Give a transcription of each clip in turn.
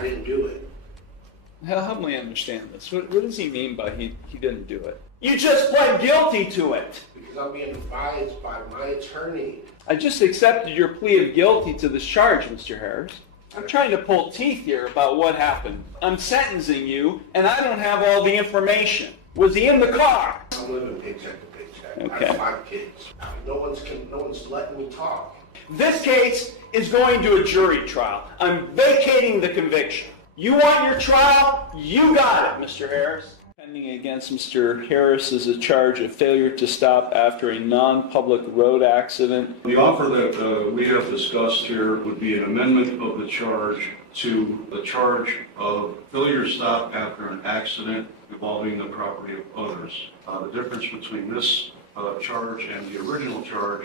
I didn't do it. Help me understand this. What does he mean by he didn't do it? You just pled guilty to it. Because I'm being advised by my attorney. I just accepted your plea of guilty to this charge, Mr. Harris. I'm trying to pull teeth here about what happened. I'm sentencing you, and I don't have all the information. Was he in the car? I'm living paycheck to paycheck. Okay. I have 5 kids. No one's letting me talk. This case is going to a jury trial. I'm vacating the conviction. You want your trial? You got it, Mr. Harris. Pending against Mr. Harris is a charge of failure to stop after a non-public road accident. The offer that we have discussed here would be an amendment of the charge to the charge of failure to stop after an accident involving the property of others. The difference between this charge and the original charge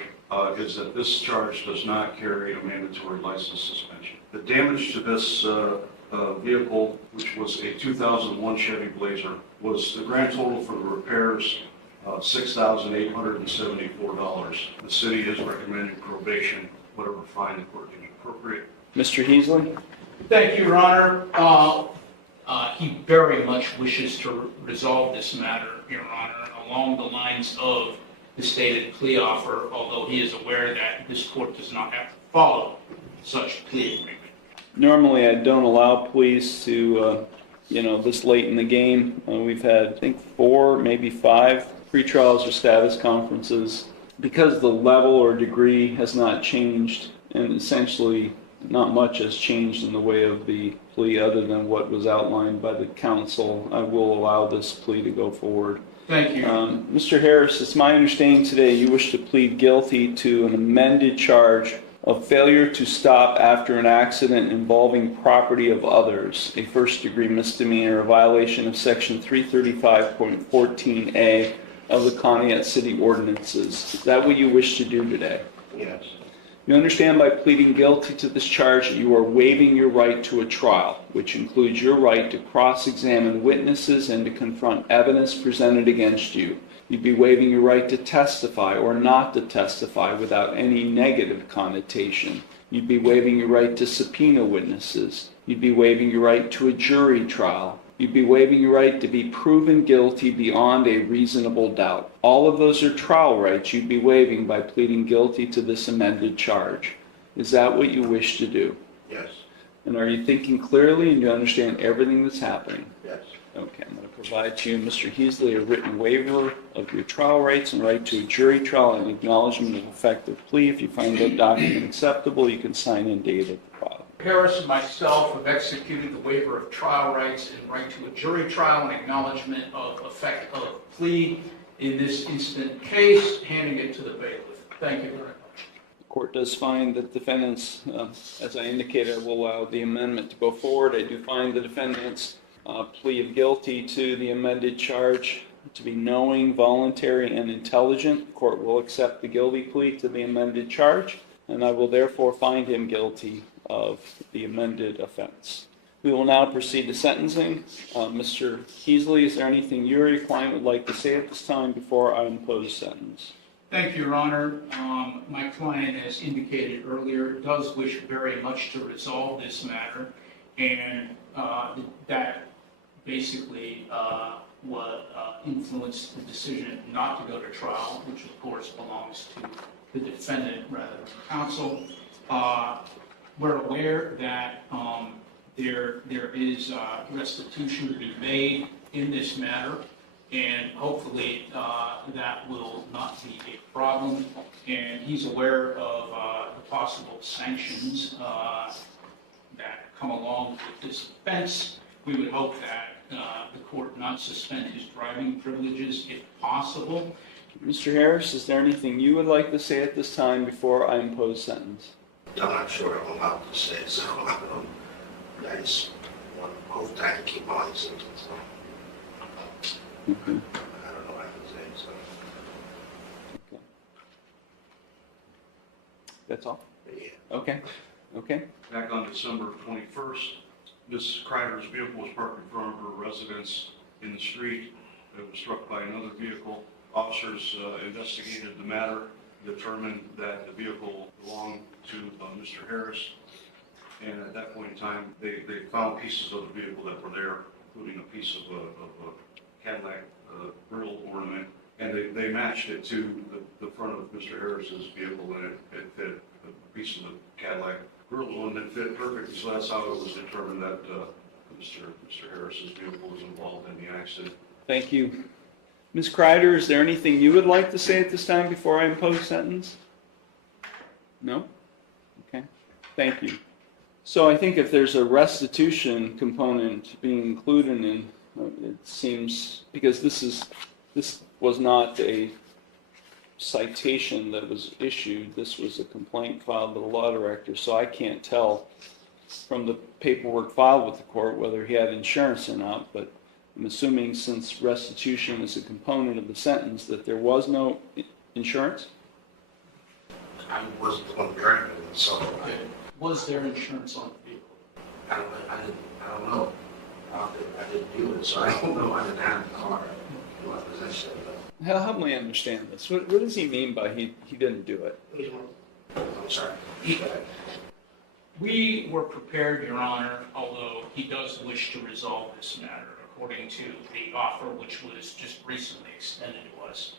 is that this charge does not carry a mandatory license suspension. The damage to this vehicle, which was a 2001 Chevy Blazer, was the grand total for the repairs $6,874. The city is recommending probation, whatever fine the court deems appropriate. Mr. Heasley? Thank you, Your Honor. He very much wishes to resolve this matter, Your Honor, along the lines of the stated plea offer, although he is aware that this court does not have to follow such plea agreement. Normally, I don't allow pleas to, this late in the game. We've had, I think, 4, maybe 5 pretrials or status conferences. Because the level or degree has not changed, and essentially not much has changed in the way of the plea other than what was outlined by the counsel, I will allow this plea to go forward. Thank you. Mr. Harris, it's my understanding today you wish to plead guilty to an amended charge of failure to stop after an accident involving property of others, a first-degree misdemeanor, a violation of Section 335.14a of the Conneaut City Ordinances. Is that what you wish to do today? Yes. You understand by pleading guilty to this charge that you are waiving your right to a trial, which includes your right to cross-examine witnesses and to confront evidence presented against you. You'd be waiving your right to testify or not to testify without any negative connotation. You'd be waiving your right to subpoena witnesses. You'd be waiving your right to a jury trial. You'd be waiving your right to be proven guilty beyond a reasonable doubt. All of those are trial rights you'd be waiving by pleading guilty to this amended charge. Is that what you wish to do? Yes. And are you thinking clearly and do you understand everything that's happening? Yes. Okay, I'm going to provide to you, Mr. Heasley, a written waiver of your trial rights and right to a jury trial and acknowledgement of effective plea. If you find that document acceptable, you can sign and date it. Harris and myself have executed the waiver of trial rights and right to a jury trial and acknowledgement of effect of plea in this instant case, handing it to the bailiff. Thank you very much. The court does find that defendants, as I indicated, will allow the amendment to go forward. I do find the defendant's plea of guilty to the amended charge to be knowing, voluntary, and intelligent. The court will accept the guilty plea to the amended charge, and I will therefore find him guilty of the amended offense. We will now proceed to sentencing. Mr. Heasley, is there anything you or your client would like to say at this time before I impose sentence? Thank you, Your Honor. My client, as indicated earlier, does wish very much to resolve this matter, and that basically what influenced the decision not to go to trial, which of course belongs to the defendant rather than counsel. We're aware that there is restitution to be made in this matter, and hopefully that will not be a problem. And he's aware of the possible sanctions that come along with this offense. We would hope that the court not suspend his driving privileges if possible. Mr. Harris, is there anything you would like to say at this time before I impose sentence? I'm not sure I'm allowed to say so. I just want to hope that I keep my license. So. I don't know what I can say. So. Okay. That's all? Yeah. Okay. Okay. Back on December 21st, Ms. Kreider's vehicle was parked in front of her residence in the street. It was struck by another vehicle. Officers investigated the matter, determined that the vehicle belonged to Mr. Harris, And at that point in time, they found pieces of the vehicle that were there, including a piece of a Cadillac grill ornament, and they matched it to the front of Mr. Harris's vehicle, and it fit. A piece of the Cadillac grill ornament fit perfectly, so that's how it was determined that Mr. Harris's vehicle was involved in the accident. Thank you. Ms. Kreider, is there anything you would like to say at this time before I impose sentence? No? Okay. Thank you. So I think if there's a restitution component being included in, it seems, because this was not a citation that was issued, this was a complaint filed by the law director, so I can't tell from the paperwork filed with the court whether he had insurance or not, but I'm assuming since restitution is a component of the sentence that there was no insurance? I wasn't the one driving it, so Was there insurance on the vehicle? I don't know. I didn't do it, so I don't know. I didn't have the car in my possession. Help me understand this. What does he mean by he didn't do it? I'm sorry. We were prepared, Your Honor, although he does wish to resolve this matter according to the offer which was just recently extended to us,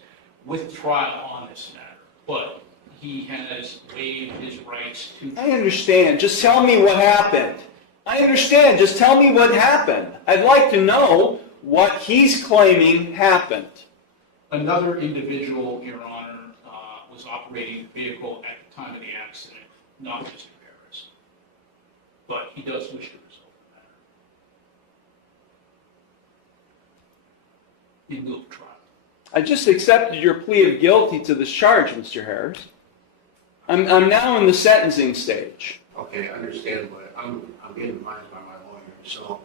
with trial on this matter. But he has waived his rights to... I understand. Just tell me what happened. I understand. Just tell me what happened. I'd like to know what he's claiming happened. Another individual, Your Honor, was operating the vehicle at the time of the accident, not Mr. Harris. But he does wish to resolve the matter in lieu of trial. I just accepted your plea of guilty to this charge, Mr. Harris. I'm now in the sentencing stage. Okay, I understand, but I'm being advised by my lawyer, so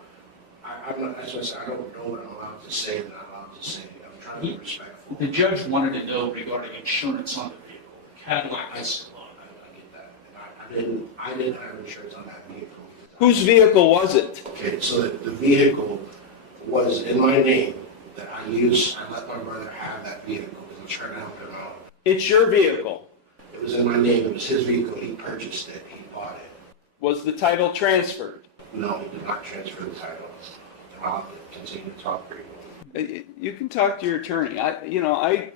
I'm not, as I said, I don't know what I'm allowed to say and not allowed to say. I'm trying to be respectful. The judge wanted to know regarding insurance on the vehicle. Cadillac Escalade. I get that. And I didn't have insurance on that vehicle. Whose vehicle was it? Okay, so the vehicle was in my name that I used. I let my brother have that vehicle because I'm trying to help him out. It's your vehicle. It was in my name. It was his vehicle. He purchased it. He bought it. Was the title transferred? No, he did not transfer the title. I'll have to continue to talk briefly. You can talk to your attorney. I'm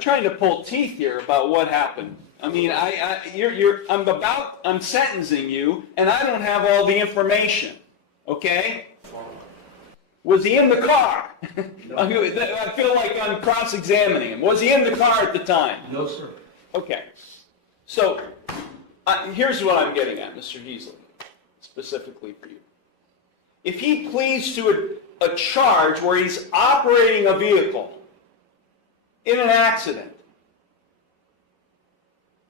trying to pull teeth here about what happened. I mean, I'm sentencing you, and I don't have all the information. Okay? Was he in the car? I feel like I'm cross-examining him. Was he in the car at the time? No, sir. Okay. So, here's what I'm getting at, Mr. Heasley, specifically for you. If he pleads to a charge where he's operating a vehicle in an accident,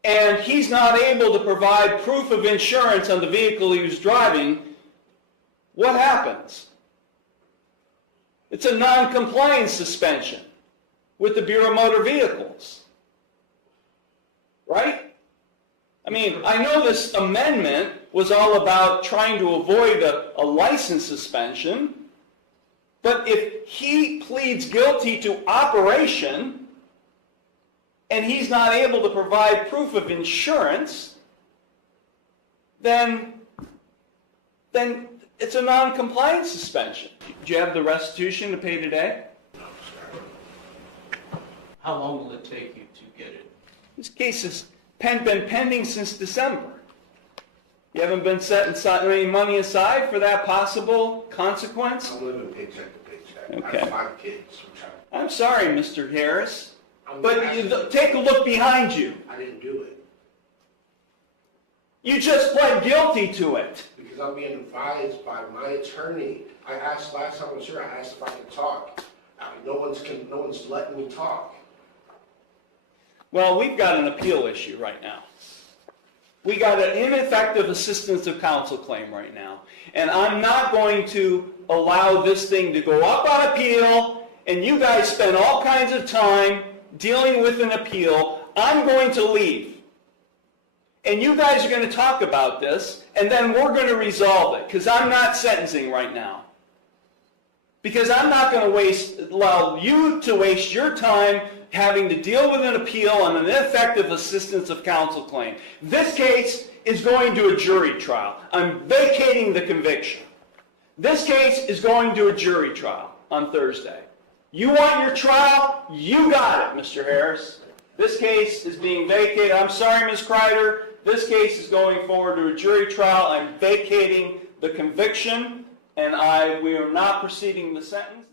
and he's not able to provide proof of insurance on the vehicle he was driving, what happens? It's a non-compliance suspension with the Bureau of Motor Vehicles. Right? I mean, I know this amendment was all about trying to avoid a license suspension, but if he pleads guilty to operation, and he's not able to provide proof of insurance, then it's a non-compliance suspension. Do you have the restitution to pay today? No, sir. How long will it take you to get it? This case has been pending since December. You haven't been setting any money aside for that possible consequence? I'm living paycheck to paycheck. Okay. I have 5 kids. I'm sorry, Mr. Harris, I'm but take a look behind you. I didn't do it. You just pled guilty to it. Because I'm being advised by my attorney. I asked last time I was here, I asked if I could talk. No one's letting me talk. Well, we've got an appeal issue right now. We got an ineffective assistance of counsel claim right now. And I'm not going to allow this thing to go up on appeal, and you guys spend all kinds of time dealing with an appeal. I'm going to leave. And you guys are going to talk about this, and then we're going to resolve it, because I'm not sentencing right now. Because I'm not going to allow you to waste your time having to deal with an appeal on an ineffective assistance of counsel claim. This case is going to a jury trial. I'm vacating the conviction. This case is going to a jury trial on Thursday. You want your trial? You got it, Mr. Harris. This case is being vacated. I'm sorry, Ms. Kreider. This case is going forward to a jury trial. I'm vacating the conviction, and we are not proceeding the sentence.